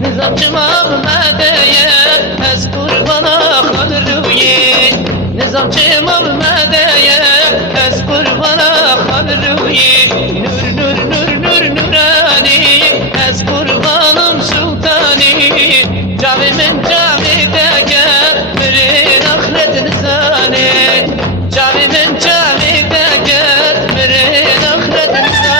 نظام آمده از قربانا خود روی نظام آمده از قربانا خود روی نور نور نور نور نورانی از قربانم سلطانی جاوی من جاوی دگر مرین آخرت نزانه جاوی من جاوی دگر مرین آخرت نزانه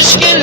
مشكل